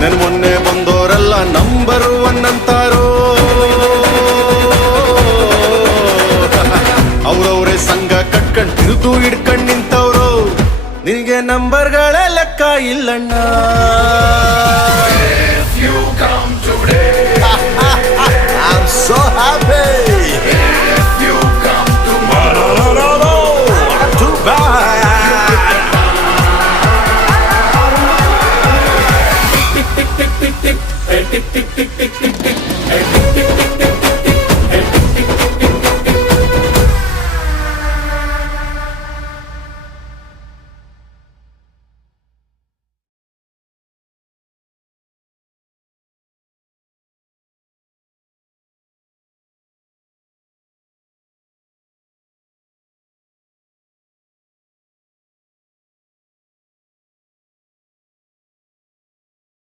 ನನ್ ಮೊನ್ನೆ ಬಂದೋರೆಲ್ಲ ನಂಬರ್ 1 ಅಂತಾರೋ. ಅವ್ರವ್ರೇ ಸಂಘ ಕಟ್ಕೊಂಡ್ ತಿರುತು ಹಿಡ್ಕೊಂಡ್ ನಿಂತವ್ರು. ನಿನಗೆ ನಂಬರ್ಗಳೇ ಲೆಕ್ಕ ಇಲ್ಲಣ್ಣ.